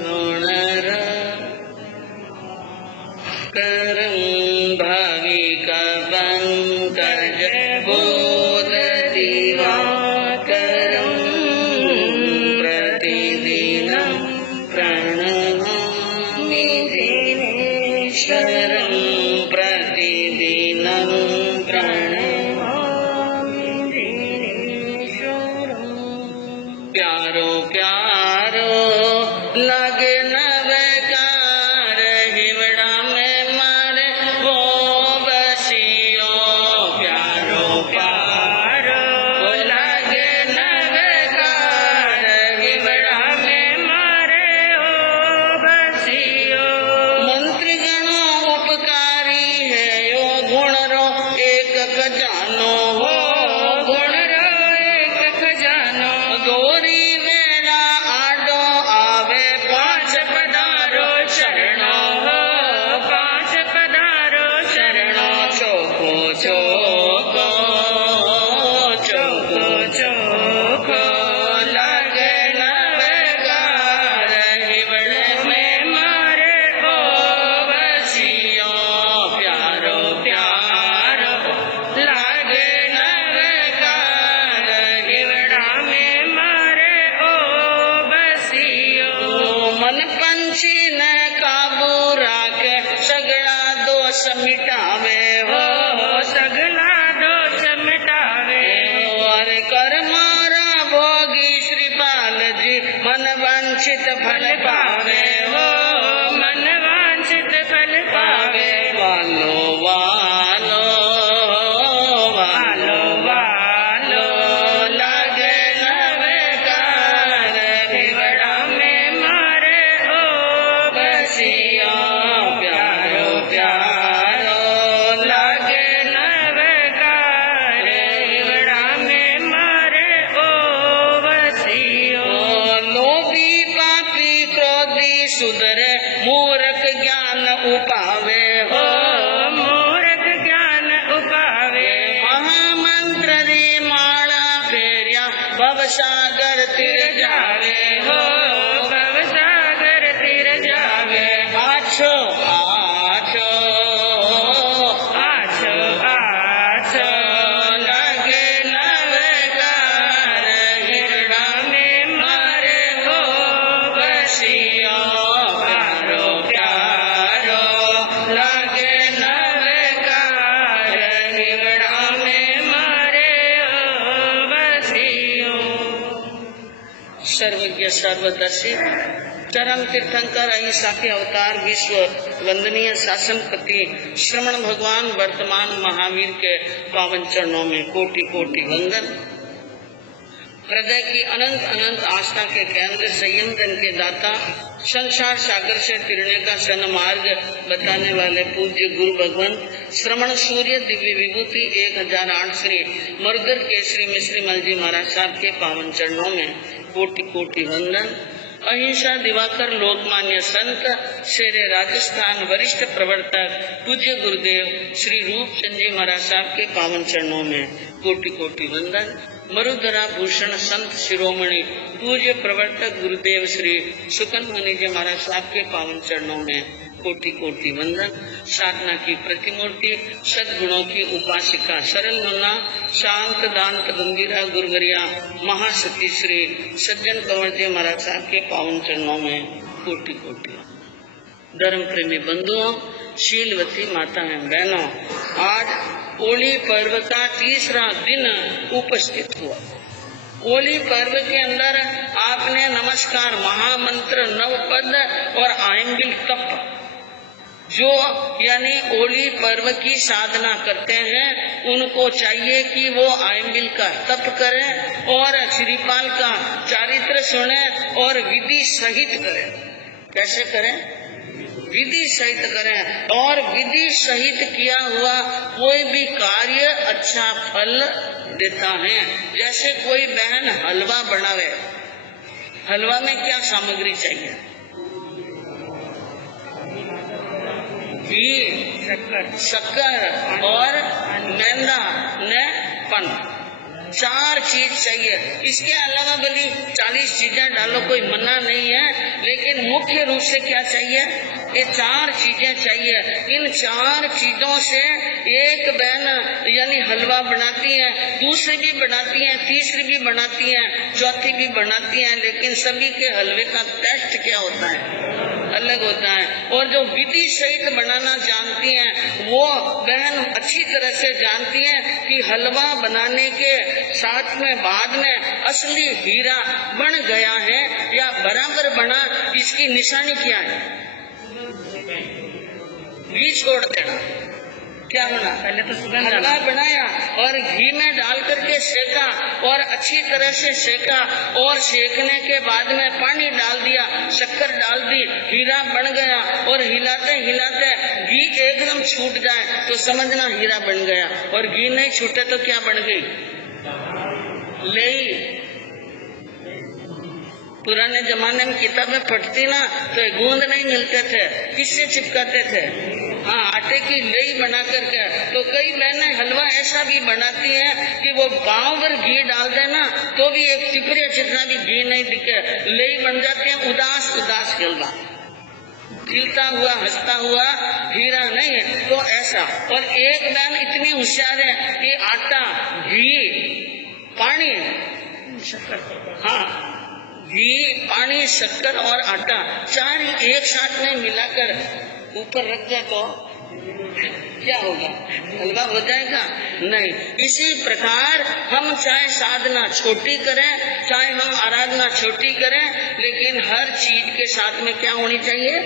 गुणर करं भाविका पंकज बोध दिवाकरं प्रतिदिनं प्रणमामि दिनेश्वरं प्रतिदिनं प्रणमामि दिनेश्वरं। प्यारो प्यारो लगे नवकार हिवड़ा में मारे वो बसियो। प्यारो प्यारो लगे नवकार हिवड़ा में मारे वो बसियो। मंत्री गणो उपकारी है यो गुण रो एक खजानो हो। गुण रो एक खजानो गोरी वेला आडो आवे पांच पधारो चरणो हो। पांच पधारो चरणो चौको चौको चौको चौको लगे नवकार हिवड़े में मारे ओ बसियो। प्यारो प्यारो लागे नवकार हिवड़ा में मारे ओ बसियो। मन पंछी ने काबू राखे सगला दोष मिटावे हो। सगला दोष मिटावे और कर मारा भोगी श्रीपाल जी मन वांछित फल पावे हो। मन वांछित फल पावे। वालो वालो वालो वालो लागे नवकार हिवड़ा में मारे ओ बसिया। प्यारो प्यारो लागे नवकार हिवड़ा में मारे ओ बसियो। लोभी पापी क्रोधी सुधरे मूर्ख ज्ञान उपावे हो। मूर्ख ज्ञान उपावे। महामंत्र री माला फेरिया भवसागर तिर जावे हो। भवसागर तिर जावे। आछो आछो आछो आछो लगे नवकार हिरड़ा में मारे हो बसियो। प्यारो प्यारो लगे नवकार हिरड़ा में मारे हो बसियो। सर्वज्ञ सर्वदर्शी चरण तीर्थंकर अहिंसा के अवतार विश्व वंदनीय शासनपति श्रमण भगवान वर्तमान महावीर के पावन चरणों में कोटि कोटि वंदन। हृदय की अनंत अनंत आस्था के केंद्र संयम के दाता संसार सागर से तिरने का सन्मार्ग बताने वाले पूज्य गुरु भगवान श्रमण सूर्य दिव्य विभूति 1008 श्री मरुगर केसरी मिश्री मल जी महाराज साहब के पावन चरणों में कोटि कोटि वंदन। अहिंसा दिवाकर लोकमान्य संत शेरे राजस्थान वरिष्ठ प्रवर्तक पूज्य गुरुदेव श्री रूपचंद जी महाराज साहब के पावन चरणों में कोटि कोटि वंदन। मरुधरा भूषण संत शिरोमणि पूज्य प्रवर्तक गुरुदेव श्री सुकन मुनि जी महाराज साहब के पावन चरणों में कोटि कोटि वंदन। साधना की प्रतिमूर्ति सद्गुणों की उपासिका सरल मुन्ना शांत दांत गंभीरा गुरुवरिया महासती श्री सज्जन कंवर जी महाराज साहब के पावन चरणों में कोटि कोटि। धर्म प्रेमी बंधुओं, शीलवती माताएं बहनों, आज होली पर्व का तीसरा दिन उपस्थित हुआ। होली पर्व के अंदर आपने नमस्कार महामंत्र नवपद और आइम्बिल तप जो यानी होली पर्व की साधना करते हैं उनको चाहिए कि वो आइम्बिल का तप करें और श्रीपाल का चारित्र सुने और विधि सहित करें। कैसे करें? विधि सहित करें। और विधि सहित किया हुआ कोई भी कार्य अच्छा फल देता है। जैसे कोई बहन हलवा बनावे, हलवा में क्या सामग्री चाहिए? घी, शक्कर और मैदा ने पन 4 चीज चाहिए। इसके अलावा भली 40 चीजें डालो, कोई मना नहीं है, लेकिन मुख्य रूप से क्या चाहिए? ये 4 चीजें चाहिए। इन 4 चीजों से एक बहन यानी हलवा बनाती है, दूसरी भी बनाती है, तीसरी भी बनाती है, चौथी भी बनाती है, लेकिन सभी के हलवे का टेस्ट क्या होता है? अलग होता है। और जो विधि सहित बनाना जानती हैं वो बहन अच्छी तरह से जानती हैं कि हलवा बनाने के साथ में बाद में असली हीरा बन गया है या बराबर बना, इसकी निशानी क्या है? घी छोड़ देना। क्या बना? पहले तो सुगंध हलवा बनाया और घी में डाल करके सेका और अच्छी तरह से सेका, और सेकने के बाद में पानी डाल दिया, शक्कर डाल दी, हीरा बन गया। और हिलाते हिलाते घी एकदम छूट जाए तो समझना हीरा बन गया, और घी नहीं छूटे तो क्या बन गई? लेई। पुराने जमाने में किताबें पढ़ती ना तो गूंद नहीं मिलते थे, किससे चिपकाते थे? हाँ, आटे की लेई बना करके। तो कई बहनें हलवा ऐसा भी बनाती हैं कि वो पाव भर घी डाल देना तो भी एक चिपड़े जितना भी घी नहीं दिखे, लेई बन जाती है। उदास उदास हलवा, खिलता हुआ हंसता हुआ हीरा नहीं है। तो ऐसा। और एक बहन इतनी होशियार है कि आटा, घी, पानी, हाँ, घी, पानी, शक्कर और आटा 4 एक साथ में मिलाकर ऊपर रख दे तो क्या होगा? हलवा हो जाएगा? नहीं। इसी प्रकार हम चाहे साधना छोटी करें, चाहे हम आराधना छोटी करें, लेकिन हर चीज के साथ में क्या होनी चाहिए?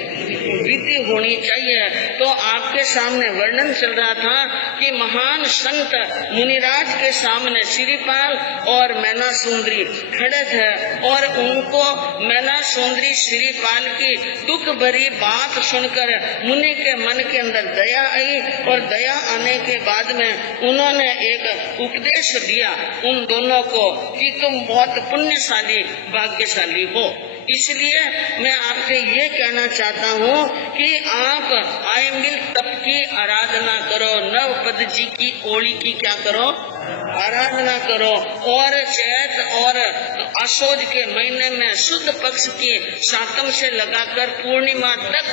विधि होनी चाहिए। तो आपके सामने वर्णन चल रहा था कि महान संत मुनिराज के सामने श्रीपाल और मैना सुंदरी खड़े थे, और उनको मैना सुंदरी श्रीपाल की दुख भरी बात सुनकर मुनि के मन के अंदर दया आई, और दया आने के बाद में उन्होंने एक उपदेश दिया उन दोनों को कि तुम बहुत पुण्यशाली भाग्यशाली हो। इसलिए मैं आपसे ये कहना चाहता हूँ कि आप आयमिल तप की आराधना करो, नवपद जी की ओली की क्या करो? आराधना करो। और चैत और आशोज के महीने में शुद्ध पक्ष की सातम से लगाकर पूर्णिमा तक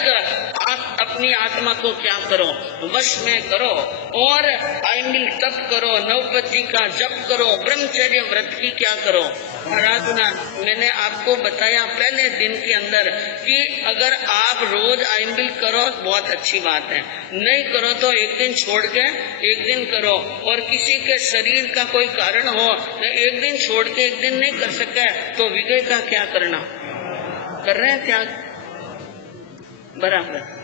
आप अपनी आत्मा को क्या करो? वश में करो। और आयमिल तप करो, नवपद जी का जप करो, ब्रह्मचर्य व्रत की क्या करो? आराधना। मैंने आपको बताया पहले दिन के अंदर कि अगर आप रोज आयमिल करो बहुत अच्छी बात है, नहीं करो तो एक दिन छोड़ के एक दिन करो। और किसी के शरीर का कोई कारण हो तो एक दिन छोड़ के एक दिन नहीं कर सके तो विजय का क्या करना? कर रहे हैं त्याग बराबर।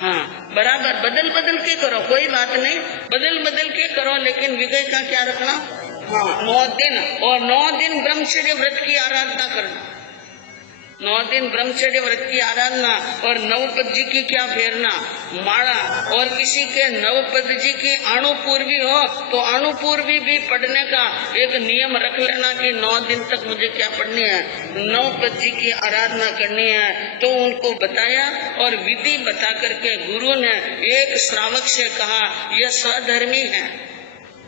हाँ, बराबर बदल बदल के करो, कोई बात नहीं, बदल बदल के करो, लेकिन विजय का क्या रखना? हाँ, 9 दिन। और 9 दिन ब्रह्मचर्य व्रत की आराधना करना। 9 दिन ब्रह्मचर्य व्रत की आराधना। और नवपद जी की क्या फेरना? माला। और किसी के नवपद जी की अणुपूर्वी हो तो अणुपूर्वी भी पढ़ने का एक नियम रख लेना कि 9 दिन तक मुझे क्या पढ़नी है? नवपद जी की आराधना करनी है। तो उनको बताया और विधि बता करके गुरु ने एक श्रावक से कहा यह सधर्मी है,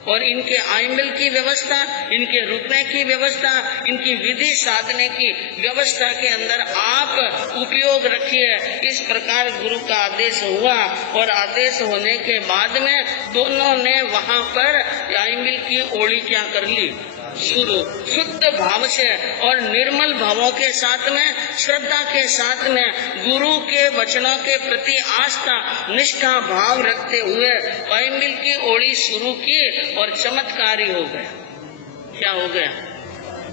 और इनके आयमिल की व्यवस्था, इनके रुकने की व्यवस्था, इनकी विधि साधने की व्यवस्था के अंदर आप उपयोग रखिए। इस प्रकार गुरु का आदेश हुआ, और आदेश होने के बाद में दोनों ने वहाँ पर आयमिल की ओली क्या कर ली? शुरू। शुद्ध भाव से और निर्मल भावों के साथ में, श्रद्धा के साथ में, गुरु के वचनों के प्रति आस्था निष्ठा भाव रखते हुए आयमिल की ओली शुरू की, और चमत्कारी हो गया। क्या हो गया?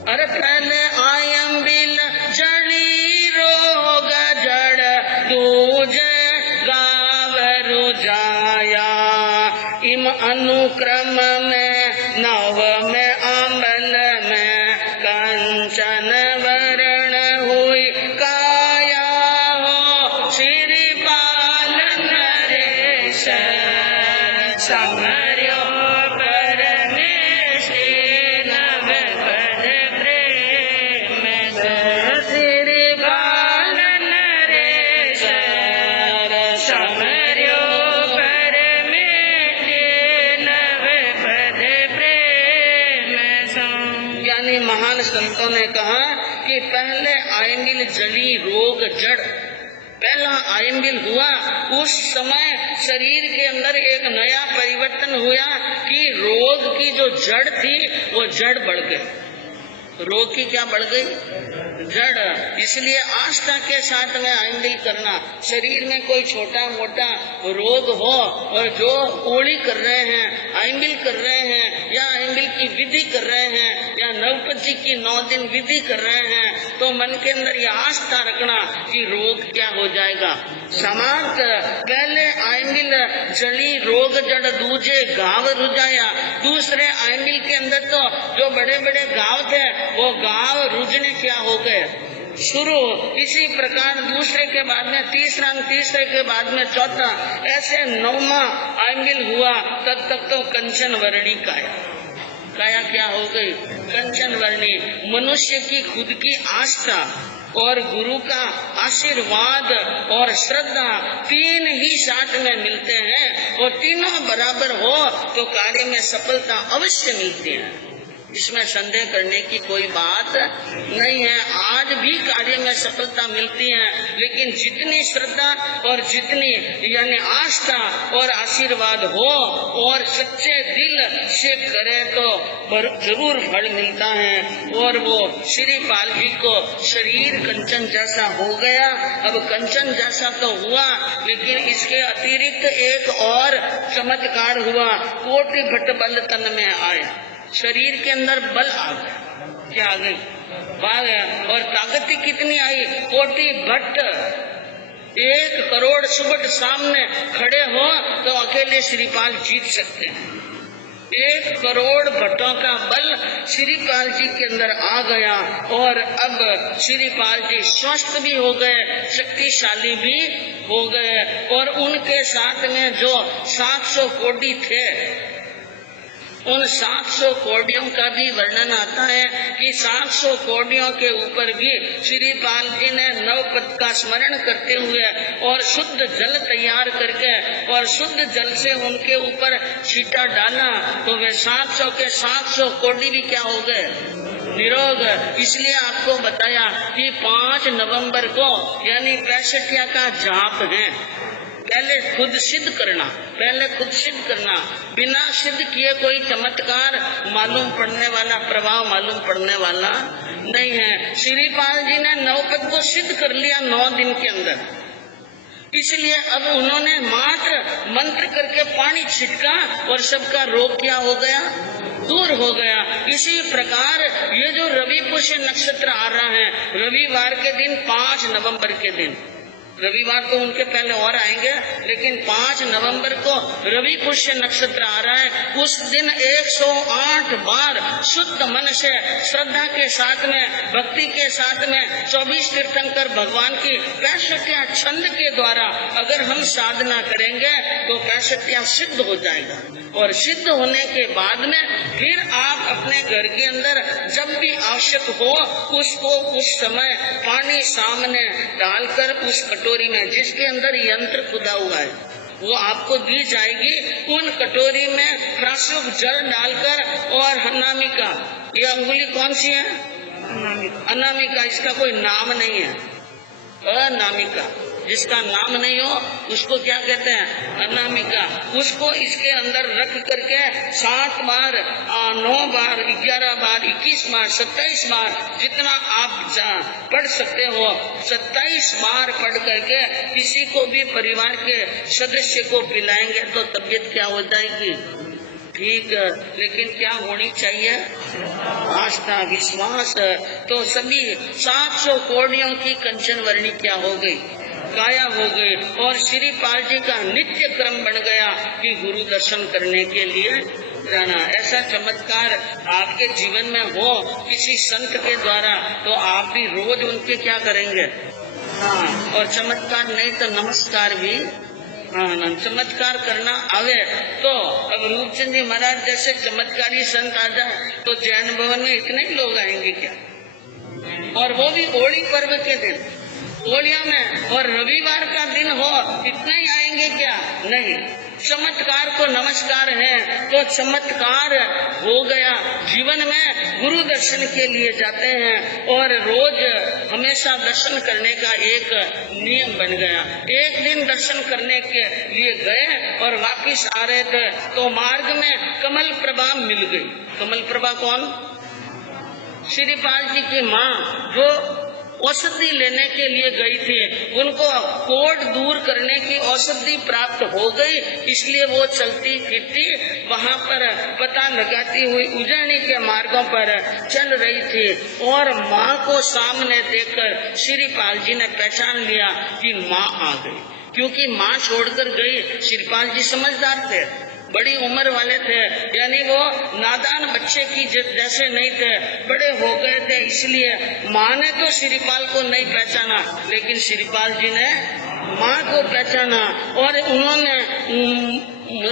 अरे पहले आयमिल जड़ी रोग जड़ दूजे गावरु जाया, इम अनुक्रम में नव में आंबल में कंचन वरण हुई काया हो, श्रीपाल नरेश समर्यो परमेश नव पद प्रेम से, श्रीपाल नरेश समर्यो परमेश नव पद प्रेम संतों ने कहा कि पहले आयंबिल जली रोग जड़, पहला आयंबिल हुआ उस समय शरीर के अंदर एक नया परिवर्तन हुआ कि रोग की जो जड़ थी वो जड़ बढ़ गई। रोग की क्या बढ़ गई? जड़। इसलिए आस्था के साथ में आयंबिल करना। शरीर में कोई छोटा मोटा रोग हो और जो ओली कर रहे हैं, आयंबिल कर रहे हैं या आयंबिल की विधि कर रहे हैं या नवपंची की 9 दिन विधि कर रहे हैं, तो मन के अंदर यह आस्था रखना कि रोग क्या हो जाएगा। समाप्त। पहले आयंबिल जली रोग जड़ दूजे गांव रुझाया। दूसरे आयंबिल के अंदर तो जो बड़े बड़े गांव थे वो गांव रुझने क्या हो गए शुरू। इसी प्रकार दूसरे के बाद में तीसरा, तीसरे के बाद में चौथा, ऐसे 9वां आयंबिल हुआ। तब तक तो कंचन वर्णी काया क्या हो गई? कंचन वर्णी। मनुष्य की खुद की आस्था और गुरु का आशीर्वाद और श्रद्धा तीन ही साथ में मिलते हैं और तीनों बराबर हो तो कार्य में सफलता अवश्य मिलती है। इसमें संदेह करने की कोई बात नहीं है। आज भी कार्य में सफलता मिलती है, लेकिन जितनी श्रद्धा और जितनी यानी आस्था और आशीर्वाद हो और सच्चे दिल से करे तो जरूर फल मिलता है। और वो श्रीपाल जी को शरीर कंचन जैसा हो गया। अब कंचन जैसा तो हुआ, लेकिन इसके अतिरिक्त एक और चमत्कार हुआ। कोटि भट्ट बल तन में आया। शरीर के अंदर बल आ गया। क्या आ गई? आ गया। और ताकत कितनी आई? कोटि भट्ट 1 करोड़ सुबह सामने खड़े हो तो अकेले श्रीपाल जीत सकते हैं। 1 करोड़ भट्टों का बल श्रीपाल जी के अंदर आ गया और अब श्रीपाल जी स्वस्थ भी हो गए, शक्तिशाली भी हो गए। और उनके साथ में जो 700 कोटि थे, उन 700 कोडियों का भी वर्णन आता है कि 700 कोडियों के ऊपर भी श्रीपाल जी ने नवपद का स्मरण करते हुए और शुद्ध जल तैयार करके और शुद्ध जल से उनके ऊपर छींटा डाला तो वे 700 के 700 कोडी भी क्या हो गए? निरोग। इसलिए आपको बताया कि 5 नवंबर को यानी 65 का जाप है। पहले खुद सिद्ध करना, पहले खुद सिद्ध करना। बिना सिद्ध किए कोई चमत्कार मालूम पड़ने वाला, प्रभाव मालूम पड़ने वाला नहीं है। श्रीपाल जी ने नवपद को सिद्ध कर लिया 9 दिन के अंदर। इसलिए अब उन्होंने मात्र मंत्र करके पानी छिटका और सबका रोग क्या हो गया? दूर हो गया। इसी प्रकार ये जो रवि पुष्य नक्षत्र आ रहा है, रविवार के दिन 5 नवंबर के दिन, रविवार तो उनके पहले और आएंगे, लेकिन 5 नवंबर को रवि पुष्य नक्षत्र आ रहा है। उस दिन 108 बार शुद्ध मन से श्रद्धा के साथ में, भक्ति के साथ में 24 तीर्थंकर भगवान की 65 छंद के द्वारा अगर हम साधना करेंगे तो 65 सिद्ध हो जाएगा। और सिद्ध होने के बाद में फिर आप अपने घर के अंदर जब भी आवश्यक हो उसको उस समय पानी सामने डालकर उस कटोरी में जिसके अंदर यंत्र खुदा हुआ है वो आपको दी जाएगी। उन कटोरी में प्राशुभ जल डालकर और अनामिका, ये अंगुली कौन सी है? अनामिका। इसका कोई नाम नहीं है, अनामिका। जिसका नाम नहीं हो उसको क्या कहते हैं? अनामिका। उसको इसके अंदर रख करके 7 बार, 9 बार, 11 बार, 21 बार, 27 बार, जितना आप पढ़ सकते हो 27 बार पढ़ करके किसी को भी परिवार के सदस्य को पिलाएंगे तो तबीयत क्या हो जाएगी? ठीक। लेकिन क्या होनी चाहिए? आस्था, विश्वास। तो सभी 700 कोडियों की कंचन वर्णी क्या हो गई? काया हो गई। और श्रीपाल जी का नित्य क्रम बन गया कि गुरु दर्शन करने के लिए जाना। ऐसा चमत्कार आपके जीवन में हो किसी संत के द्वारा तो आप भी रोज उनके क्या करेंगे? हाँ। और चमत्कार नहीं तो नमस्कार भी। हाँ, चमत्कार करना आवे तो अब रूपचंद जी महाराज जैसे चमत्कारी संत आ जाए तो जैन भवन में इतने ही लोग आएंगे क्या? और वो भी होली पर्व के दिन, होलिया में, और रविवार का दिन हो, इतने ही आएंगे क्या? नहीं। चमत्कार को नमस्कार है तो चमत्कार हो गया। जीवन में गुरु दर्शन के लिए जाते हैं और रोज हमेशा दर्शन करने का एक नियम बन गया। एक दिन दर्शन करने के लिए गए और वापिस आ रहे थे तो मार्ग में कमल प्रभा मिल गई। कमल प्रभा कौन? श्रीपाल जी की माँ, जो औषधि लेने के लिए गई थी। उनको कोढ़ दूर करने की औषधि प्राप्त हो गई, इसलिए वो चलती फिरती वहाँ पर पता लगाती हुई उज्जैनी के मार्गों पर चल रही थी और माँ को सामने देखकर श्रीपाल जी ने पहचान लिया कि माँ आ गई। क्योंकि माँ छोड़कर गई। श्रीपाल जी समझदार थे, बड़ी उम्र वाले थे, यानी वो नादान बच्चे की जैसे नहीं थे, बड़े हो गए थे। इसलिए माँ ने तो श्रीपाल को नहीं पहचाना, लेकिन श्रीपाल जी ने माँ को पहचाना और उन्होंने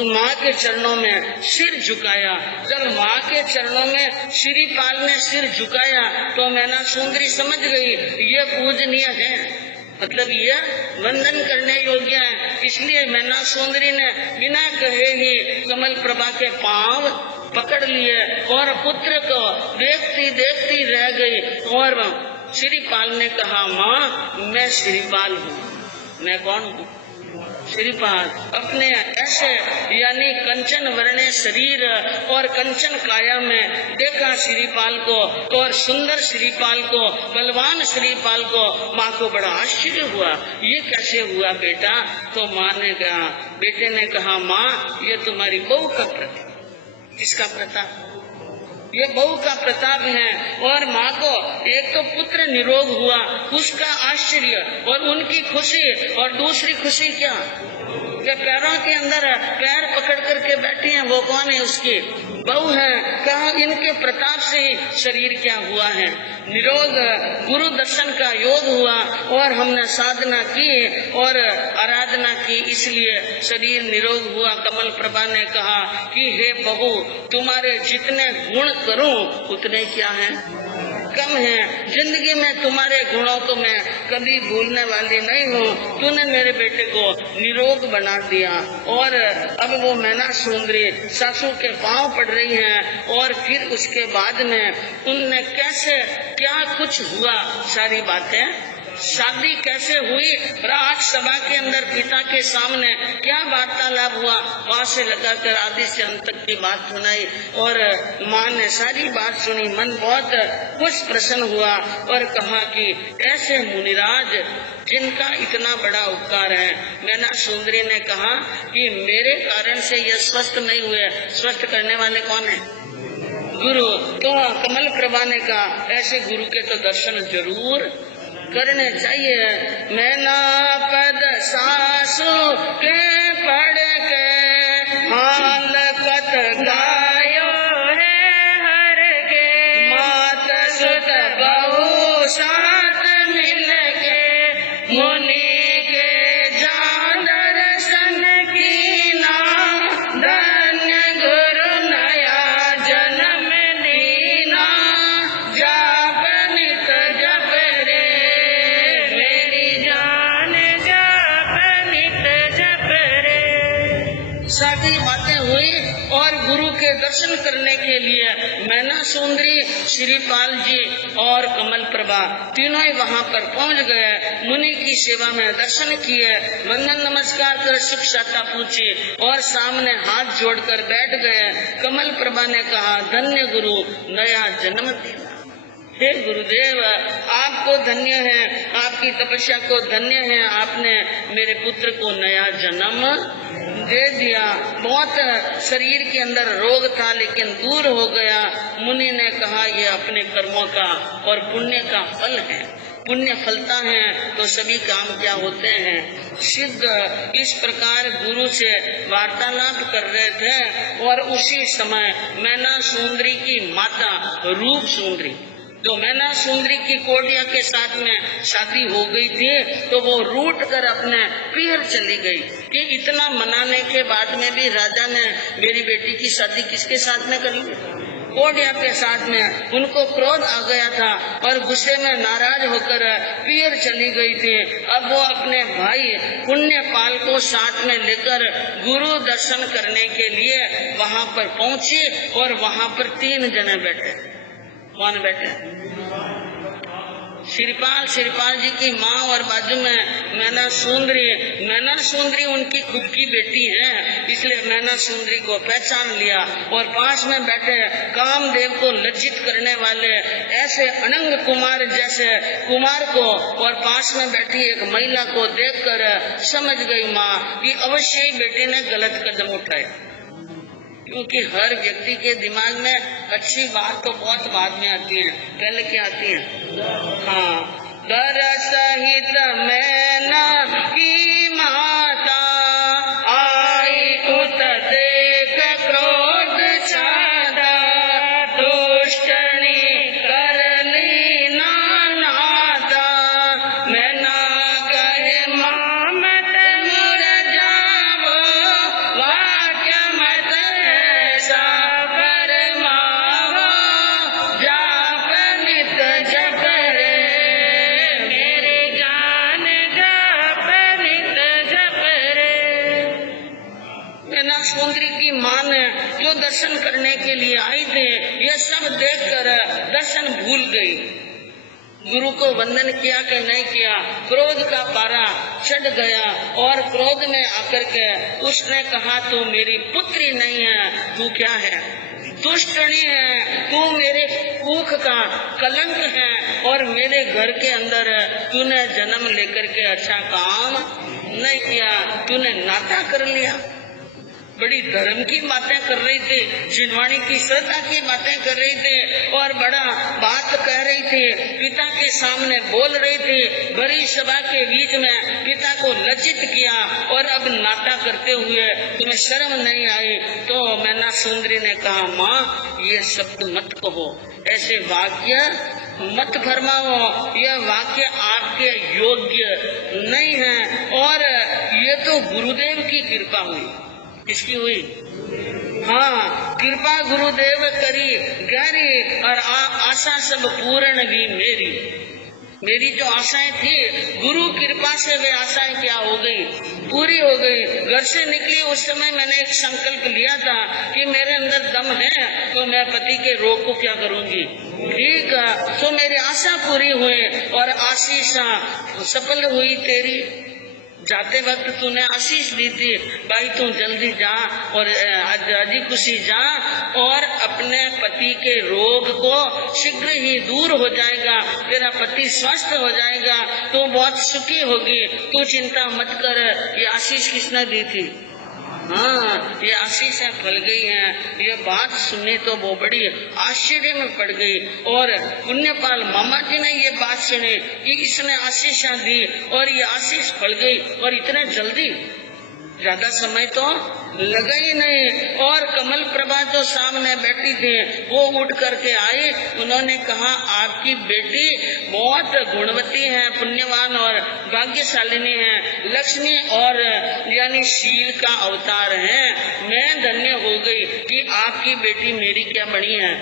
माँ के चरणों में सिर झुकाया। जब माँ के चरणों में श्रीपाल ने सिर झुकाया तो मैना सुंदरी समझ गई ये पूजनीय है, मतलब ये वंदन करने योग्य है। इसलिए मैना सुंदरी ने बिना कहे ही कमल प्रभा के पांव पकड़ लिए और पुत्र को देखती देखती रह गई। और श्रीपाल ने कहा, माँ मैं श्रीपाल हूँ। मैं कौन हूँ? श्रीपाल। अपने ऐसे यानी कंचन वर्णे शरीर और कंचन काया में देखा श्रीपाल को और सुंदर श्रीपाल को, बलवान श्रीपाल को। माँ को बड़ा आश्चर्य हुआ, ये कैसे हुआ बेटा? तो माँ ने कहा, बेटे ने कहा, माँ ये तुम्हारी बहू का प्रताप। किसका प्रताप? ये बहू का प्रताप है। और माँ को एक तो पुत्र निरोग हुआ, उसका आश्चर्य और उनकी खुशी, और दूसरी खुशी क्या कि पैरों के अंदर पैर पकड़ करके बैठी हैं, वो कौन है? उसकी बहू है। कहा इनके प्रताप से ही शरीर क्या हुआ है, निरोग गुरु दर्शन का योग हुआ और हमने साधना की और आराधना की, इसलिए शरीर निरोग हुआ। कमल प्रभा ने कहा कि हे बहू, तुम्हारे जितने गुण करूं उतने क्या हैं, कम है। जिंदगी में तुम्हारे गुणों को मैं कभी भूलने वाली नहीं हूँ। तूने मेरे बेटे को निरोग बना दिया। और अब वो मैना सुंदरी सासू के पांव पड़ रही हैं और फिर उसके बाद में उनने कैसे क्या कुछ हुआ, सारी बातें, शादी कैसे हुई, राज सभा के अंदर पिता के सामने क्या वार्तालाप हुआ, वहाँ से लगाकर आदि से अंत तक की बात सुनाई और माँ ने सारी बात सुनी। मन बहुत कुछ प्रसन्न हुआ और कहा कि ऐसे मुनिराज जिनका इतना बड़ा उपकार है। मैना सुंदरी ने कहा कि मेरे कारण से ये स्वस्थ नहीं हुए, स्वस्थ करने वाले कौन है? गुरु। तो कमल प्रभा ने कहा ऐसे गुरु के तो दर्शन जरूर करने चाहिए। मैना पद सासु के पढ़ के हाल कत गायो है हर के, मात सुत बहु साथ मिल के मुनि के जान दर्शन कीना, धन्य गुरु नया जन्म दीना, जाप नित जप रे सारी बातें हुई और गुरु के दर्शन करने के लिए मैना सुंदरी, श्रीपाल जी और कमल प्रभा तीनों ही वहाँ पर पहुँच गए। मुनि की सेवा में दर्शन किए, वंदन नमस्कार कर शिक्षाता पूछी और सामने हाथ जोड़कर बैठ गए। कमल प्रभा ने कहा धन्य गुरु नया जन्म देना। हे गुरुदेव, आपको धन्य है, आपकी तपस्या को धन्य है, आपने मेरे पुत्र को नया जन्म दे दिया। बहुत शरीर के अंदर रोग था लेकिन दूर हो गया। मुनि ने कहा ये अपने कर्मों का और पुण्य का फल है, पुण्य फलता है तो सभी काम क्या होते हैं, सिद्ध। इस प्रकार गुरु से वार्तालाप कर रहे थे और उसी समय मैना सुंदरी की माता रूप सुंदरी, जो मैना सुंदरी की कोटिया के साथ में शादी हो गई थी तो वो रूठ कर अपने पियर चली गई कि इतना मनाने के बाद में भी राजा ने मेरी बेटी की शादी किसके साथ में करी, कोटिया के साथ में। उनको क्रोध आ गया था और गुस्से में नाराज होकर पियर चली गई थी। अब वो अपने भाई पुण्यपाल को साथ में लेकर गुरु दर्शन करने के लिए वहाँ पर पहुँची और वहाँ पर 3 जने बैठे। कौन बैठे? श्रीपाल जी की माँ और बाजू में मैना सुंदरी उनकी खुद की बेटी है, इसलिए मैना सुंदरी को पहचान लिया। और पास में बैठे कामदेव को लज्जित करने वाले ऐसे अनंग कुमार जैसे कुमार को और पास में बैठी एक महिला को देखकर समझ गई माँ कि अवश्य ही बेटी ने गलत कदम उठाया, क्योंकि हर व्यक्ति के दिमाग में अच्छी बात तो बहुत बाद में आती है, पहले क्या आती है? हाँ, दर सहित मैना की माता आई उत देख क्रोध छादा, दुष्टनी कर ली नाता। मैना कहे माँ मत मुरझाओ, वाक्य मत ऐसा फरमाओ, जाप नित जप रे मेरी जान, जाप नित जप रे। मैना सुंदरी की माँ ने जो दर्शन करने के लिए आई थे यह सब देखकर दर्शन भूल गई। गुरु को वंदन किया कि नहीं किया, क्रोध का पारा चढ़ गया और क्रोध में आकर के उसने कहा तू मेरी पुत्री नहीं है, तू क्या है? दुष्टनी है, तू मेरे कुख का कलंक है और मेरे घर के अंदर तूने जन्म लेकर के अच्छा काम नहीं किया, तूने नाता कर लिया। बड़ी धर्म की बातें कर रही थी, जिनवाणी की श्रद्धा की बातें कर रही थी और बड़ा बात कह रही थी, पिता के सामने बोल रही थी, बड़ी सभा के बीच में पिता को लज्जित किया और अब नाता करते हुए तुम्हें शर्म नहीं आई। तो मैना सुंदरी ने कहा माँ ये शब्द मत कहो, ऐसे वाक्य मत फरमाओ, यह वाक्य आपके योग्य नहीं है और ये तो गुरुदेव की कृपा हुई। किसकी हुई? हाँ, कृपा गुरुदेव करी गहरी और आशा सब पूर्ण भी मेरी जो आशाएं थी गुरु कृपा से वे आशाएं क्या हो गई? पूरी हो गई। घर से निकली उस समय मैंने एक संकल्प लिया था कि मेरे अंदर दम है तो मैं पति के रोग को क्या करूंगी, ठीक है। तो मेरी आशा पूरी हुई और आशीष सफल हुई तेरी। जाते वक्त तूने आशीष दी थी भाई तू जल्दी जा और राजी खुशी जा और अपने पति के रोग को शीघ्र ही दूर हो जाएगा, तेरा पति स्वस्थ हो जाएगा, तू बहुत सुखी होगी, तू चिंता मत कर। ये आशीष किसने दी थी? हाँ, ये आशीषें फल गई हैं। ये बात सुनी तो वो बड़ी आश्चर्य में पड़ गई और पुण्यपाल मामा जी ने ये बात सुनी कि इसने आशीषें दी और ये आशीष फल गई और इतने जल्दी, ज्यादा समय तो लगा ही नहीं। और कमल प्रभा जो सामने बैठी थी वो उठ करके आई, उन्होंने कहा आपकी बेटी बहुत गुणवती है, पुण्यवान और भाग्यशालिनी है, लक्ष्मी और यानी शील का अवतार है। मैं धन्य हो गई कि आपकी बेटी मेरी क्या बनी है,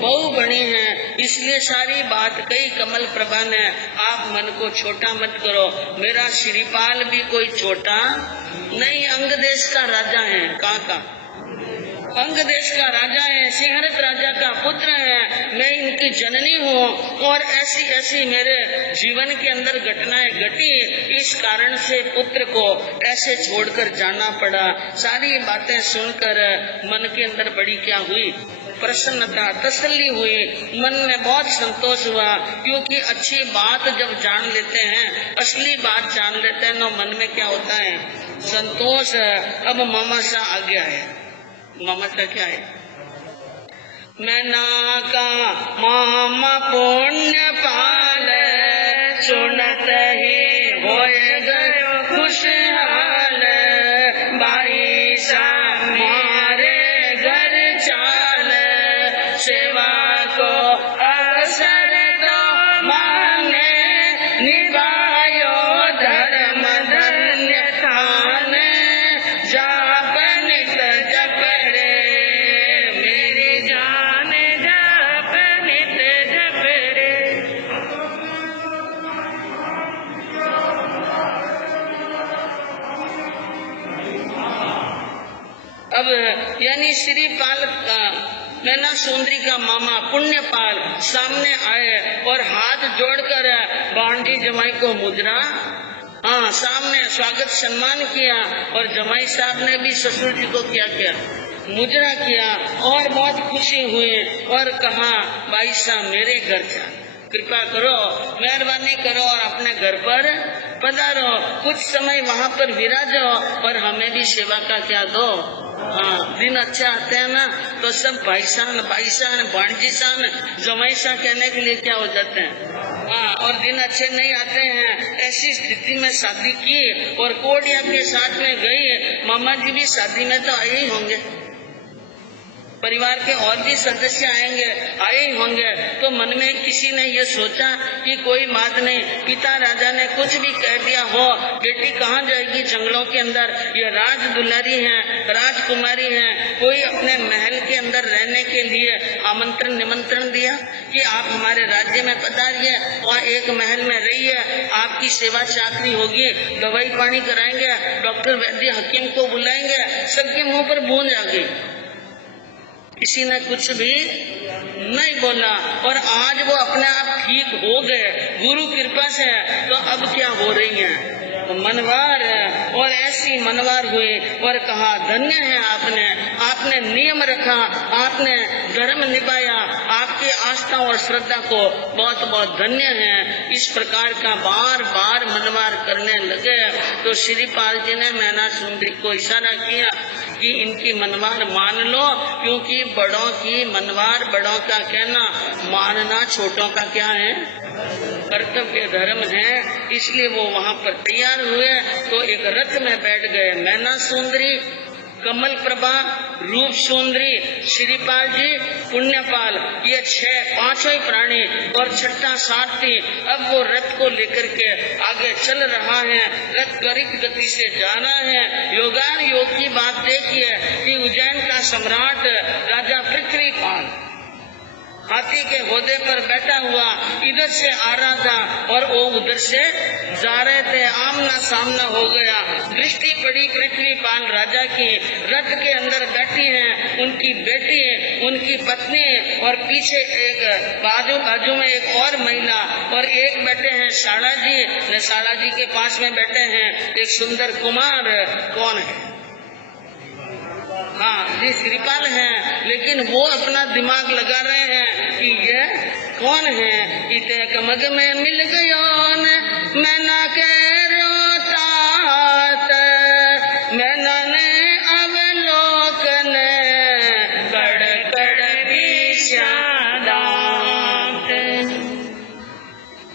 बहू बनी है। इसलिए सारी बात कही कमल प्रभा ने, आप मन को छोटा मत करो, मेरा श्रीपाल भी कोई छोटा नहीं, अंग देश का राजा है। कहाँ का? अंग देश का राजा है, सिंहरत राजा का पुत्र है, मैं इनकी जननी हूँ और ऐसी ऐसी मेरे जीवन के अंदर घटनाएं घटी, इस कारण से पुत्र को ऐसे छोड़कर जाना पड़ा। सारी बातें सुनकर मन के अंदर बड़ी क्या हुई? प्रसन्नता, तसल्ली हुई, मन में बहुत संतोष हुआ, क्योंकि अच्छी बात जब जान लेते हैं, असली बात जान लेते हैं, तो मन में क्या होता है? संतोष। अब मामा सा आ गया है। मामा सा क्या है? मैना का मामा पुण्य पाल, सुनत ही होए गयो खुशहाल, बाई सा मारे घर चाल, सेवा को अवसर अब यानी श्रीपाल मैना सुंदरी का मामा पुण्यपाल सामने आए और हाथ जोड़कर भांजी जमाई को मुद्रा सामने स्वागत सम्मान किया। और जमाई साहब ने भी ससुर जी को क्या किया, मुद्रा किया और बहुत खुशी हुई और कहा भाई साहब मेरे घर जा, कृपा करो, मेहरबानी करो और अपने घर पर पधारो, कुछ समय वहाँ पर विराजो और हमें भी सेवा का क्या दो। दिन अच्छे आते हैं ना तो सब भाईसान भांजीसान जमाईसा कहने के लिए क्या हो जाते हैं। और दिन अच्छे नहीं आते हैं, ऐसी स्थिति में शादी की और कोडिया के साथ में गई। मामा जी भी शादी में तो आए ही होंगे, परिवार के और भी सदस्य आए ही होंगे। तो मन में किसी ने ये सोचा कि कोई बात नहीं, पिता राजा ने कुछ भी कह दिया हो, बेटी कहाँ जाएगी जंगलों के अंदर, ये राज दुलारी है, राजकुमारी है, कोई अपने महल के अंदर रहने के लिए आमंत्रण निमंत्रण दिया कि आप हमारे राज्य में पधारिए और एक महल में रहिए, आपकी सेवा चाकरी होगी, दवाई पानी कराएंगे, डॉक्टर वैद्य हकीम को बुलाएंगे। सबके मुंह पर बूंद आ गई, किसी ने कुछ भी नहीं बोला। और आज वो अपने आप ठीक हो गए गुरु कृपा से। तो अब क्या हो रही है, तो मनवार और ऐसी मनवार हुई और कहा धन्य है आपने नियम रखा, आपने धर्म निभाया, आपकी आस्था और श्रद्धा को बहुत बहुत धन्य है। इस प्रकार का बार बार मनवार करने लगे। तो श्रीपाल जी ने मैना सुंदरी को इशारा किया कि इनकी मनवार मान लो, क्योंकि बड़ों की मनवार, बड़ों का कहना मानना छोटों का क्या है, कर्तव्य धर्म है। इसलिए वो वहाँ पर तैयार हुए। तो एक रथ में बैठ गए मैना सुंदरी, कमल प्रभा, रूप सुंदरी, श्रीपाल जी, पुण्यपाल, ये 5 ही प्राणी और छठा सारथी। अब वो रथ को लेकर के आगे चल रहा है, रथ त्वरित गति से जाना है। योगान योग की बात देखिए कि उज्जैन का सम्राट राजा पृथ्वीपाल हाथी के होदे पर बैठा हुआ इधर से आ रहा था और वो उधर से जा रहे थे, आमना सामना हो गया। दृष्टि पड़ी पृथ्वीपाल राजा की, रथ के अंदर बैठी हैं उनकी बेटी, उनकी पत्नी और पीछे एक बाजू में एक और महिला और एक बैठे हैं शाला जी के पास में बैठे हैं एक सुंदर कुमार। कौन है? जी कृपाल हैं, लेकिन वो अपना दिमाग लगा रहे हैं कि ये कौन है। इते कमग में मिल गयो न मैना के रोतात, मैना ने अवलोकन कड़ कड़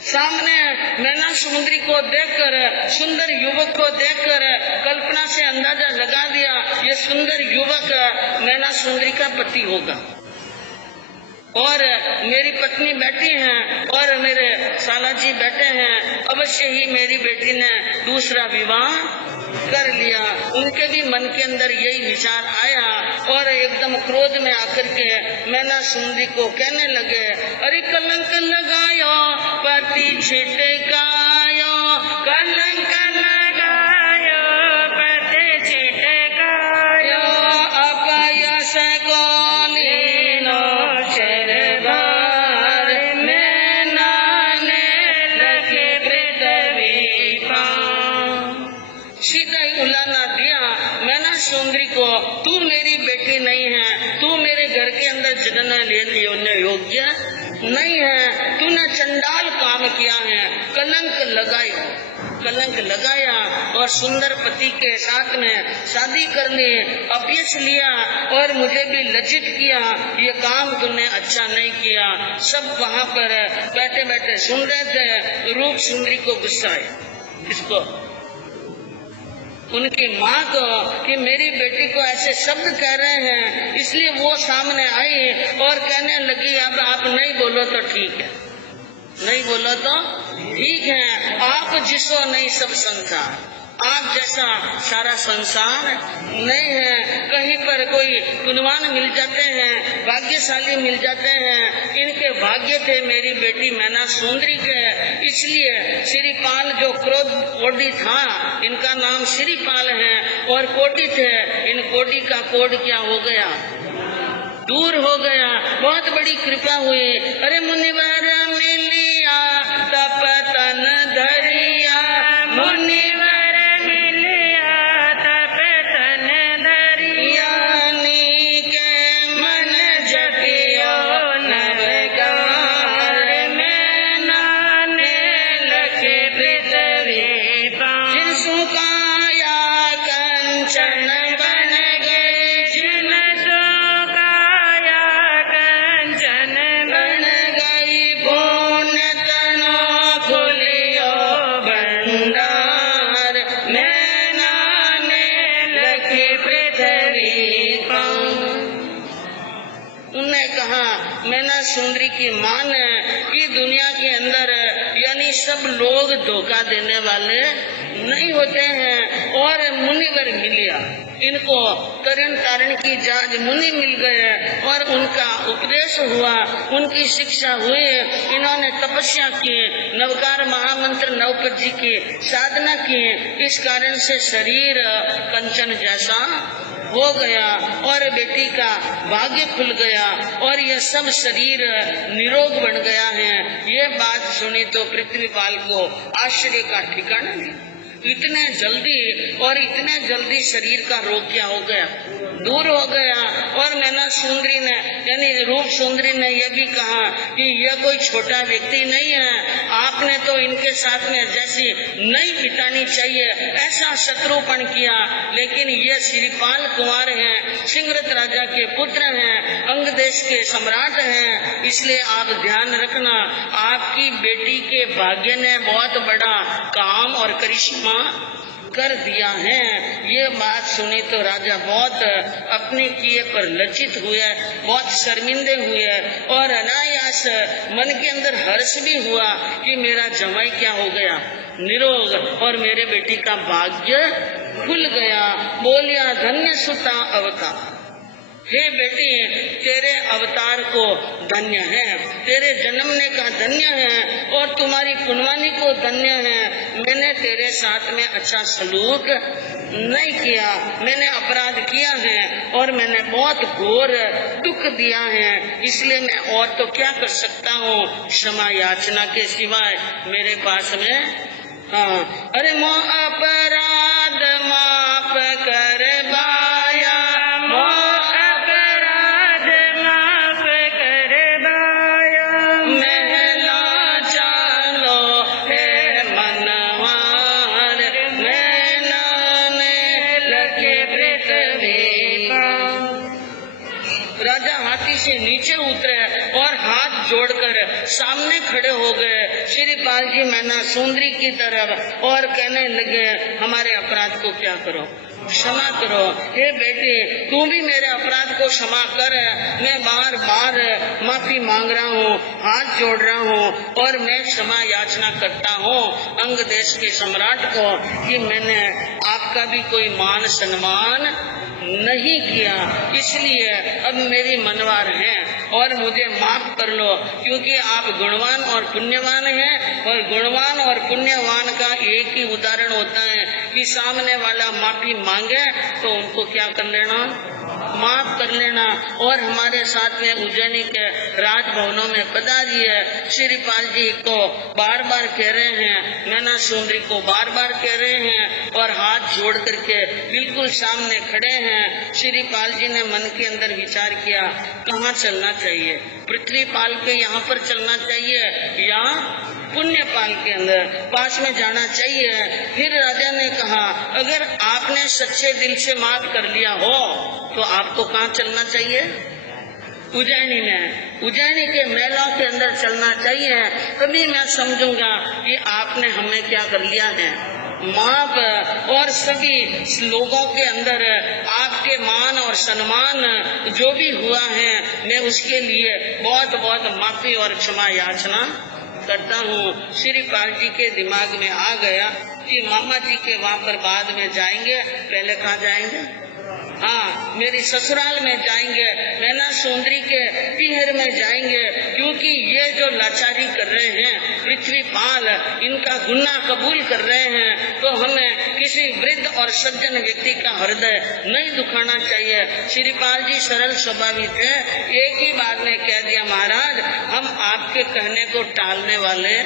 सामने मैना समुद्री को देखकर, सुंदर युवक को देखकर कल्पना से अंदाजा लगा दिया ये सुंदर युवक मैना सुंदरी का पति होगा। और मेरी पत्नी बैठी हैं और मेरे साला जी बैठे हैं, अवश्य ही मेरी बेटी ने दूसरा विवाह कर लिया। उनके भी मन के अंदर यही विचार आया और एकदम क्रोध में आकर के मैना सुंदरी को कहने लगे, अरे कलंक लगायो पति छिटकायो, कलंक लगायो पति छिटकायो, अपयश को लीनो चरबार, मैना ने रखे पृथ्वी पार। सीधा ही उलाना दिया मैना सुंदरी को, तू मेरी बेटी नहीं है, तू मेरे घर के अंदर जन्म लेने योग्य नहीं है, तूने चंडाल काम किया है, कलंक लगाया और सुंदर पति के साथ में शादी कर ली, अपयश लिया और मुझे भी लज्जित किया, ये काम तूने अच्छा नहीं किया। सब वहाँ पर बैठे बैठे सुन रहे थे। रूप सुंदरी को गुस्सा आया, इसको उनकी माँ को कि मेरी बेटी को ऐसे शब्द कह रहे हैं, इसलिए वो सामने आई और कहने लगी अब आप नहीं बोलो तो ठीक है, नहीं बोलो तो ठीक है, आप जिसो नहीं सब संसार, आप जैसा सारा संसार नहीं है। कहीं पर कोई गुणवान मिल जाते हैं, भाग्यशाली मिल जाते हैं। इनके भाग्य थे मेरी बेटी मैना सुंदरी के, इसलिए श्रीपाल जो क्रोध कोडी था, इनका नाम श्रीपाल है, और कोडी थे, इन कोडी का कोड क्या हो गया, दूर हो गया। बहुत बड़ी कृपा हुई। अरे मुनिवर मिलिया तप तन धरिया, मुनिवर मिलिया तप तन धरिया, नीके मन जपियो नवकार, मैना ने लखे पृथ्वी पार, जिन सुकाया कंचन बन गए, जिन सुकाया कंचन बन गई, पुण्य तनो खुलियो भंडार, मैना ने लखे पृथ्वी पार। उन्होंने कहा मैना सुंदरी की मान है कि दुनिया के अंदर यानी सब लोग धोखा देने वाले नहीं होते हैं। और मुनिवर मिलिया, इनको तरण तारण की जाज मुनि मिल गए और उनका उपदेश हुआ, उनकी शिक्षा हुई। इन्होंने तपस्या की, नवकार महामंत्र नवपद जी की साधना की। इस कारण से शरीर कंचन जैसा हो गया और बेटी का भाग्य खुल गया और यह सब शरीर निरोग बन गया है। ये बात सुनी तो पृथ्वीपाल को आश्चर्य का ठिकाना नहीं। इतने जल्दी शरीर का रोग क्या हो गया, दूर हो गया। और मैना सुंदरी ने यानी रूप सुंदरी ने यह भी कहा कि यह कोई छोटा व्यक्ति नहीं है, आपने तो इनके साथ में जैसी नहीं बितानी चाहिए ऐसा शत्रुपण किया। लेकिन ये श्रीपाल कुंवर हैं, सिंहरथ राजा के पुत्र हैं, अंग देश के सम्राट हैं, इसलिए आप ध्यान रखना, आपकी बेटी के भाग्य ने बहुत बड़ा काम और करिश्मा कर दिया है। ये बात सुनी तो राजा बहुत अपने किए पर लज्जित हुए, बहुत शर्मिंदे हुए और अनायास मन के अंदर हर्ष भी हुआ कि मेरा जमाई क्या हो गया, निरोग, और मेरे बेटी का भाग्य खुल गया। बोलिया धन्य सुता अवतार, हे बेटी तेरे अवतार को धन्य है, तेरे जन्मने का धन्य है और तुम्हारी पुनवानी को धन्य है। मैंने तेरे साथ में अच्छा सलूक नहीं किया, मैंने अपराध किया है और मैंने बहुत घोर दुख दिया है, इसलिए मैं और तो क्या कर सकता हूँ क्षमा याचना के सिवाय मेरे पास में। हाँ, अरे मो अपराध माफ कर बाया, से नीचे उतरे और हाथ जोड़कर सामने खड़े हो गए श्रीपाल जी मैना सुंदरी की तरफ और कहने लगे हमारे अपराध को क्या करो, क्षमा करो। हे बेटी तू भी मेरे अपराध को क्षमा कर, मैं बार बार माफी मांग रहा हूँ, हाथ जोड़ रहा हूँ और मैं क्षमा याचना करता हूँ अंग देश के सम्राट को कि मैंने आपका भी कोई मान सम्मान नहीं किया, इसलिए अब मेरी मनवार है और मुझे माफ कर लो, क्योंकि आप गुणवान और पुण्यवान हैं और गुणवान और पुण्यवान का एक ही उदाहरण होता है कि सामने वाला माफी मांगे तो उनको क्या कर लेना, माफ कर लेना। और हमारे साथ में उज्जैनी के राजभवनों में पधारिए श्रीपाल जी को बार बार कह रहे हैं, मैना सुंदरी को बार बार कह रहे हैं और हाथ जोड़ करके बिल्कुल सामने खड़े हैं। श्रीपाल जी ने मन के अंदर विचार किया कहाँ चलना चाहिए, पृथ्वीपाल के यहाँ पर चलना चाहिए या पुण्यपाल के अंदर पास में जाना चाहिए। फिर राजा ने कहा अगर आपने सच्चे दिल से माफ कर लिया हो तो आपको कहाँ चलना चाहिए, उज्जैनी में, उज्जैनी के महलों के अंदर चलना चाहिए, तभी मैं समझूंगा कि आपने हमें क्या कर लिया है, माफ। और सभी लोगों के अंदर आपके मान और सम्मान जो भी हुआ है मैं उसके लिए बहुत बहुत माफी और क्षमा याचना करता हूँ। श्रीपाल जी के दिमाग में आ गया कि मामा जी के वहाँ पर बाद में जाएंगे, पहले कहाँ जाएंगे? हाँ, मेरी ससुराल में जाएंगे, मैना सुंदरी के पीहर में जाएंगे, क्योंकि ये जो लाचारी कर रहे हैं पृथ्वीपाल, इनका गुनाह कबूल कर रहे हैं, तो हमें किसी वृद्ध और सज्जन व्यक्ति का हृदय नहीं दुखाना चाहिए। श्रीपाल जी सरल स्वभावी थे, एक ही बात में कह दिया, महाराज हम आपके कहने को टालने वाले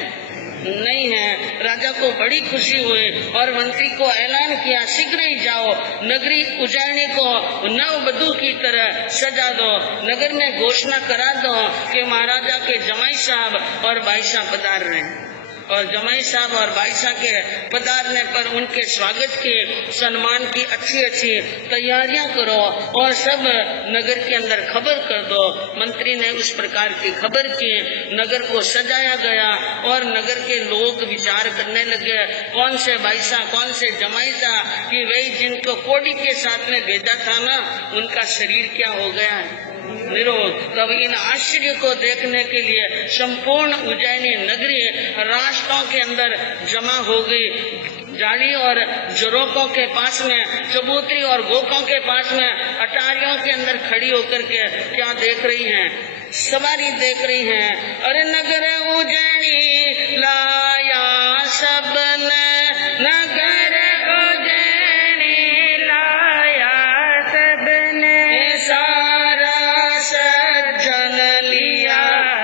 नहीं है। राजा को बड़ी खुशी हुई और मंत्री को ऐलान किया, शीघ्र ही जाओ, नगरी उज्जैनी को नववधू की तरह सजा दो, नगर में घोषणा करा दो कि महाराजा के जमाई साहब और भाई साहब पधार रहे हैं, और जमाई साहब और भाई साहब के पधारने पर उनके स्वागत के सम्मान की अच्छी अच्छी तैयारियां करो और सब नगर के अंदर खबर कर दो। मंत्री ने उस प्रकार की खबर की, नगर को सजाया गया और नगर के लोग विचार करने लगे, कौन से भाई साहब कौन से जमाई साहब कि वही जिनको कोड़ी के साथ में भेजा था ना, उनका शरीर क्या हो गया है, निरोग। तब इन आश्चर्य को देखने के लिए संपूर्ण उज्जैनी नगरी रास्तों के अंदर जमा हो गई। जाड़ी और जरोकों के पास में, चबूतरी और गोकों के पास में, अटारियों के अंदर खड़ी होकर के क्या देख रही हैं? सवारी देख रही हैं। अरे नगर उज्जैनी लाया सबने, नगर उज्जैनी लाया सबने, सारा सज्जन लिया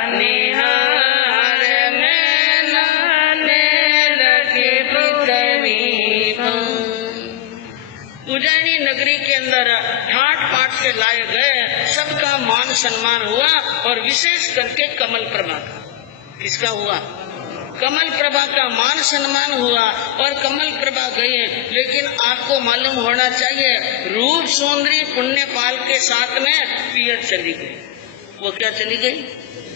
निहार में, नाने लगे पृथ्वी पर। उज्जैनी नगरी के अंदर ठाट पाट से लाए गए, सबका मान सम्मान हुआ और विशेष करके कमल प्रभा का। किसका हुआ? कमल प्रभा का मान सम्मान हुआ और कमल प्रभा गई। लेकिन आपको मालूम होना चाहिए, रूप सुंदरी पुण्यपाल के साथ में पियर चली गई। वो क्या चली गई?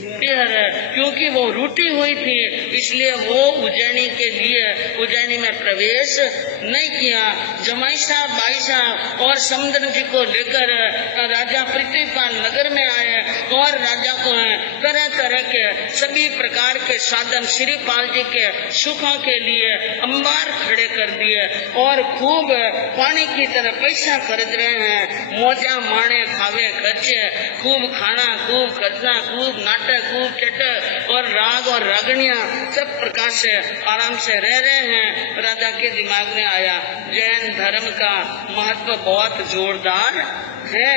पियर, क्योंकि वो रूठी हुई थी, इसलिए वो उज्जैनी के लिए उज्जैनी में प्रवेश नहीं किया। जमाई साहब भाई साहब और समुद्र जी को लेकर राजा पृथ्वीपाल नगर में आए और राजा को तरह तरह के सभी प्रकार के साधन श्रीपाल जी के सुखों के लिए अंबार खड़े कर दिए और खूब पानी की तरह पैसा खरीद रहे हैं। मौजा माणे खावे खर्चे, खूब खाना खूब खर्चना, खूब नाटक खूब चटक और राग और रागणियां सब प्रकार से आराम से रह रहे हैं। राजा के दिमाग में आया, जैन धर्म का महत्व बहुत जोरदार है,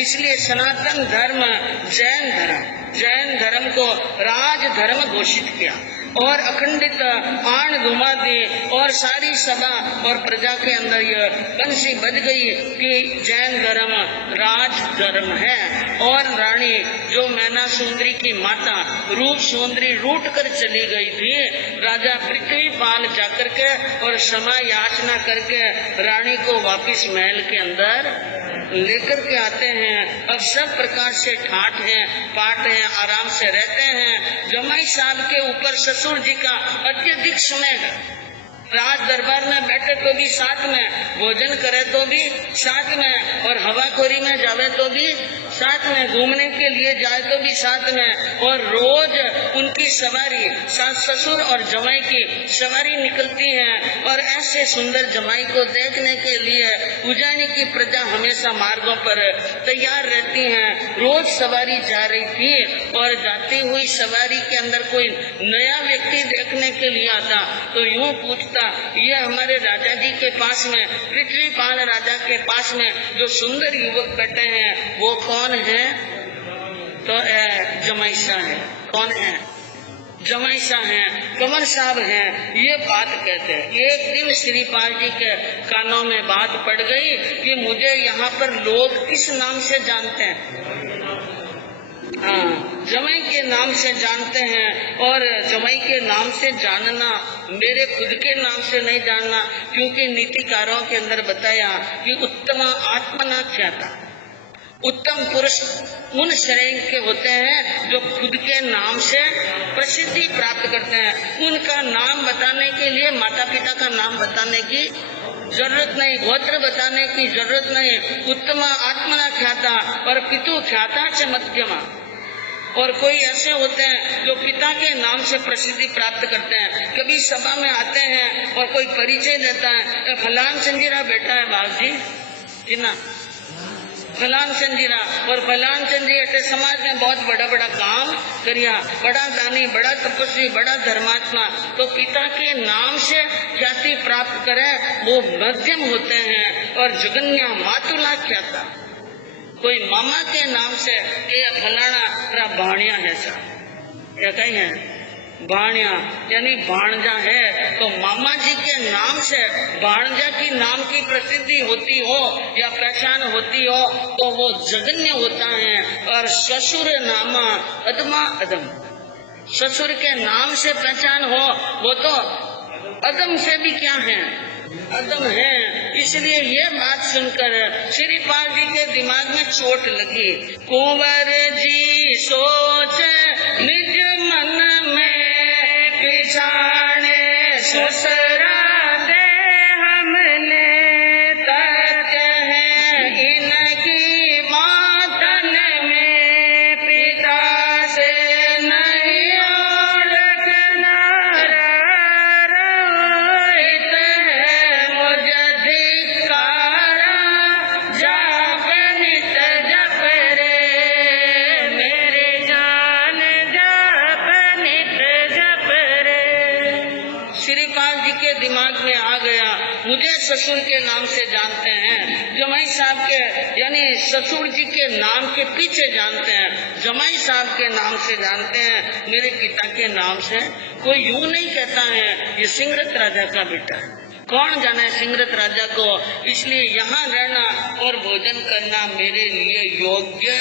इसलिए सनातन धर्म जैन धर्म को राज धर्म घोषित किया और अखंडित आन घुमा दी और सारी सभा और प्रजा के अंदर यह बंसी बज गई कि जैन धर्म राज धर्म है। और रानी जो मैना सुंदरी की माता रूप सुंदरी रूट कर चली गई थी, राजा पृथ्वीपाल जाकर के और क्षमा याचना करके रानी को वापिस महल के अंदर लेकर के आते हैं। अब सब प्रकार से ठाट हैं, पाट हैं, आराम से रहते हैं। जमाई साहब के ऊपर ससुर जी का अत्यधिक स्नेह है। राज दरबार में बैठे तो भी साथ में, भोजन करे तो भी साथ में, और हवाखोरी में जावे तो भी साथ में, घूमने के लिए जाए तो भी साथ में, और रोज उनकी सवारी सास ससुर और जमाई की सवारी निकलती है। और ऐसे सुंदर जमाई को देखने के लिए उज्जैनी की प्रजा हमेशा मार्गों पर तैयार रहती है। रोज सवारी जा रही थी और जाती हुई सवारी के अंदर कोई नया व्यक्ति देखने के लिए आता तो यूं पूछता, ये हमारे राजा जी के पास में, पृथ्वीपाल राजा के पास में जो सुंदर युवक बैठे हैं वो कौन है? तो जमाईसा है। कौन है? जमाईसा है, कमल साहब हैं। ये बात कहते हैं। एक दिन श्रीपाल जी के कानों में बात पड़ गई कि मुझे यहाँ पर लोग किस नाम से जानते हैं? हाँ, जमाई के नाम से जानते हैं। और जमाई के नाम से जानना, मेरे खुद के नाम से नहीं जानना, क्योंकि नीतिकारों के अंदर बताया कि उत्तम आत्मना ख्याता, उत्तम पुरुष उन श्रेणी के होते हैं जो खुद के नाम से प्रसिद्धि प्राप्त करते हैं। उनका नाम बताने के लिए माता पिता का नाम बताने की जरूरत नहीं, गोत्र बताने की जरूरत नहीं। उत्तम आत्मना ख्याता और पितु ख्याता च मध्यमा, और कोई ऐसे होते हैं जो पिता के नाम से प्रसिद्धि प्राप्त करते हैं। कभी सभा में आते हैं और कोई परिचय देता है, फलान संजीरा बेटा है बाबूजी जिना फलान संजीरा, और फलान संजी ऐसे समाज में बहुत बड़ा बड़ा काम करिया, बड़ा दानी, बड़ा तपस्वी, बड़ा धर्मात्मा। तो पिता के नाम से ख्याति प्राप्त करे वो मध्यम होते हैं, और जुगन्या मातुला ख्याता। कोई मामा के नाम से ये फलाना भाणिया है सा, क्या कहीं है भाणिया यानी भाणजा है, तो मामा जी के नाम से भाणजा की नाम की प्रसिद्धि होती हो या पहचान होती हो तो वो जगन्य होता है। और ससुर नामा अदमा अदम, ससुर के नाम से पहचान हो वो तो अदम से भी क्या है, अदम है। इसलिए ये बात सुनकर श्रीपाल जी के दिमाग में चोट लगी। कुंवर जी सोचे निज मन में पिछाने ससुरा दे हमने, तक है इनकी बातन में पिता से नहीं ओळखना, रोहित है मुझ धिक्कारा, जाप नित जप रे मेरे जान, जाप नित जप रे। श्रीपाल जी के दिमाग में आ गया, मुझे ससुर के नाम से जानते हैं, जमाई साहब के यानी ससुर जी के नाम के पीछे जानते हैं, जमाई साहब के नाम से जानते हैं, मेरे पिता के नाम से कोई यूं नहीं कहता है ये सिंगरत राजा का बेटा है। कौन जाने सिंगरत राजा को, इसलिए यहाँ रहना और भोजन करना मेरे लिए योग्य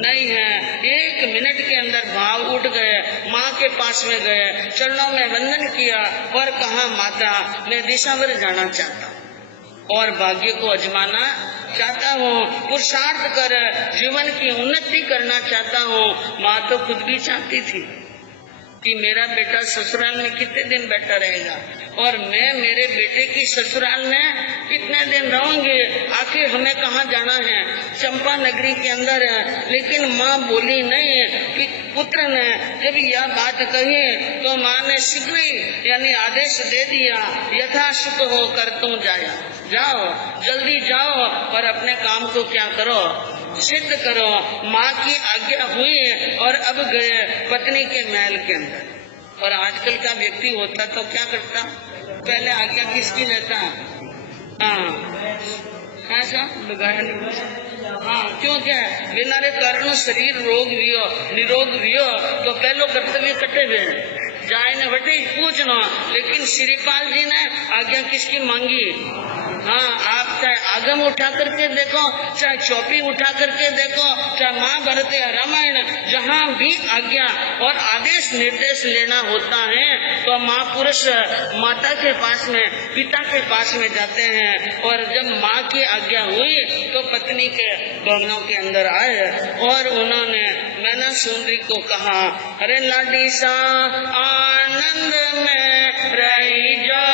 नहीं है। एक मिनट के अंदर भाव उठ गए, माँ के पास में गए, चरणों में वंदन किया और कहा माता मैं दिशावर जाना चाहता हूँ और भाग्य को अजमाना चाहता हूँ, पुरुषार्थ कर जीवन की उन्नति करना चाहता हूँ। माँ तो खुद भी चाहती थी कि मेरा बेटा ससुराल में कितने दिन बैठा रहेगा और मैं मेरे बेटे की ससुराल में कितने दिन रहूंगी, आखिर हमें कहाँ जाना है, चंपा नगरी के अंदर है। लेकिन माँ बोली नहीं कि पुत्र ने जब यह बात कही तो माँ ने शीघ्र ही यानी आदेश दे दिया, यथाशुभ हो कर तुम जाओ, जल्दी जाओ और अपने काम को क्या करो, सिद्ध करो। माँ की आज्ञा हुई और अब गए पत्नी के महल के अंदर। और आजकल का व्यक्ति होता तो क्या करता, पहले आज्ञा किसकी लेता, ऐसा लगाया नहीं। हाँ, क्यों क्या है, बिना रे कारण शरीर रोग वियो निरोग वियो तो पहलो कर्तव्य कटे हुए जाए न बटे पूछना। लेकिन श्रीपाल जी ने आज्ञा किसकी मांगी, हाँ आप चाहे आगम उठा करके देखो, चाहे चौपी उठा करके देखो, चाहे महाभारत या रामायण, जहाँ भी आज्ञा और आदेश निर्देश लेना होता है तो महापुरुष माता के पास में, पिता के पास में जाते हैं। और जब माँ की आज्ञा हुई तो पत्नी के भवनों के अंदर आए और उन्होंने मैना सुंदरी को कहा, अरे लाडी सा आनंद में रही जो,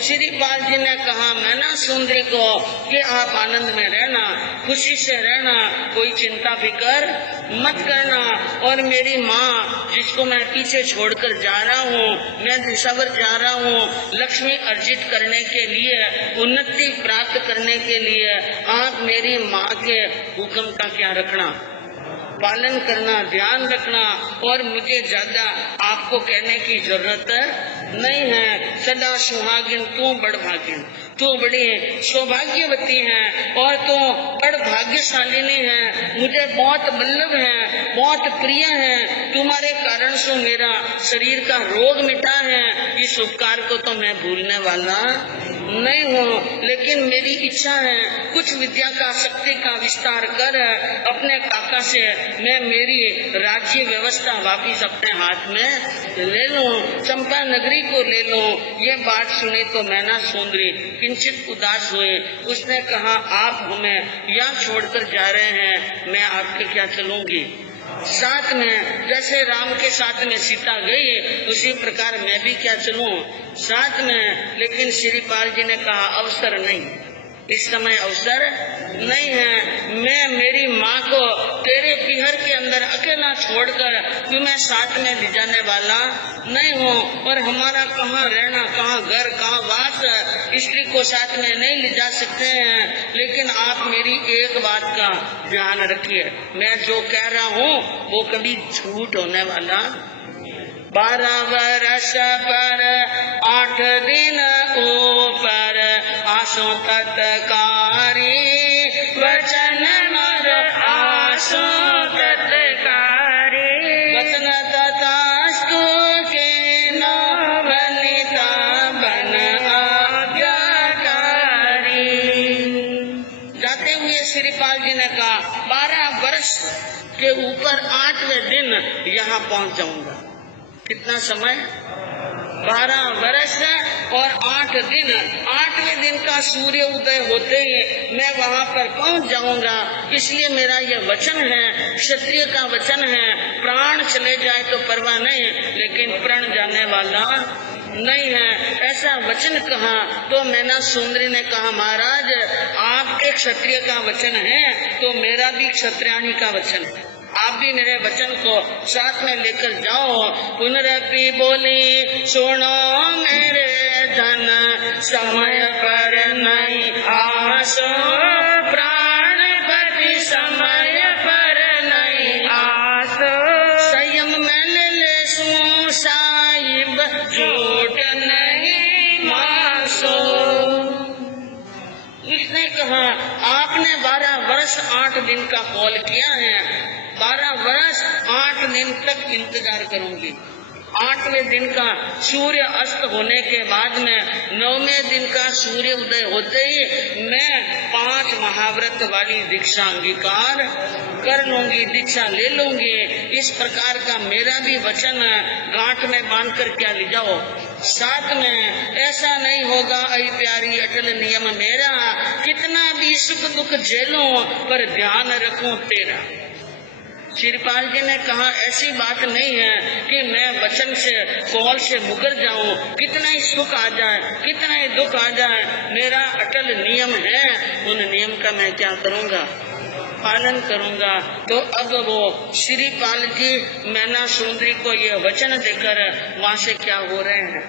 श्रीपाल जी ने कहा मैना सुंदरी को कि आप आनंद में रहना, खुशी से रहना, कोई चिंता फिकर मत करना। और मेरी माँ जिसको मैं पीछे छोड़कर जा रहा हूँ, मैं दिशावर जा रहा हूँ लक्ष्मी अर्जित करने के लिए, उन्नति प्राप्त करने के लिए, आप मेरी माँ के हुक्म का क्या रखना, पालन करना, ध्यान रखना। और मुझे ज्यादा आपको कहने की जरूरत नहीं है। सदा सुहागिन तू बड़ भागिन, तू बड़ी सौभाग्यवती है और तू बड़ भाग्यशालिनी है, मुझे बहुत वल्लभ है, बहुत प्रिय है, तुम्हारे कारण से मेरा शरीर का रोग मिटा है। इस उपकार को तो मैं भूलने वाला नहीं हूँ, लेकिन मेरी इच्छा है कुछ विद्या का शक्ति का विस्तार कर अपने काका से मैं मेरी राज्य व्यवस्था वापिस अपने हाथ में ले लूं, चंपा नगरी को ले लूं। ये बात सुनी तो मैना सुंदरी किंचित उदास हुई। उसने कहा, आप हमें यहाँ छोड़कर जा रहे हैं, मैं आपके क्या चलूंगी। साथ में जैसे राम के साथ में सीता गई, उसी प्रकार मैं भी क्या चलूं साथ में। लेकिन श्रीपाल जी ने कहा, अवसर नहीं, इस समय अवसर नहीं है। मैं मेरी माँ को तेरे पीहर के अंदर अकेला छोड़कर तुम्हें साथ में ले जाने वाला नहीं हूँ, और हमारा कहाँ रहना, कहाँ घर, कहाँ वास, स्त्री को साथ में नहीं ले जा सकते हैं। लेकिन आप मेरी एक बात का ध्यान रखिए, मैं जो कह रहा हूँ वो कभी झूठ होने वाला। 12 वर्ष पर 8 दिन ऊपर आसो तत्कारी वचन मर आसो तत्कारी वचन तथास्तु के न बनिता बन आज्ञाकारी। जाते हुए श्रीपाल जी ने कहा, 12 वर्ष के ऊपर 8वें दिन यहाँ पहुँच जाऊंगा। कितना समय? 12 वर्ष और 8 दिन। 8वें दिन का सूर्य उदय होते ही मैं वहाँ पर पहुँच जाऊंगा। इसलिए मेरा यह वचन है, क्षत्रिय का वचन है, प्राण चले जाए तो परवाह नहीं, लेकिन प्रण जाने वाला नहीं है, ऐसा वचन कहा। तो मैना सुंदरी ने कहा, महाराज आपके क्षत्रिय का वचन है तो मेरा भी क्षत्रियाणी का वचन है, आप भी मेरे वचन को साथ में लेकर जाओ। पुनरपि बोली, सुनो मेरे धन समय पर नहीं आसो, प्राणपति समय पर नहीं आसो, संयम मैंने ले सो साहिब झूठ नहीं मासो। इसने कहा, आपने 12 वर्ष 8 दिन का कॉल किया है, 12 वर्ष 8 दिन तक इंतजार करूंगी। 8वें दिन का सूर्य अस्त होने के बाद में 9वें दिन का सूर्य उदय होते ही मैं 5 महाव्रत वाली दीक्षा अंगीकार कर लूंगी, दीक्षा ले लूंगी। इस प्रकार का मेरा भी वचन गांठ में बांध कर क्या ले जाओ साथ में। ऐसा नहीं होगा ऐ प्यारी अटल नियम मेरा, कितना भी सुख दुख झेलूं पर ध्यान रखूं तेरा। श्रीपाल जी ने कहा, ऐसी बात नहीं है कि मैं वचन से कौल से मुकर जाऊं, कितना ही सुख आ जाए, कितना ही दुख आ जाए, मेरा अटल नियम है, उन नियम का मैं क्या करूंगा, पालन करूंगा। तो अब वो श्रीपाल जी मैना सुंदरी को ये वचन देकर वहाँ से क्या हो रहे हैं,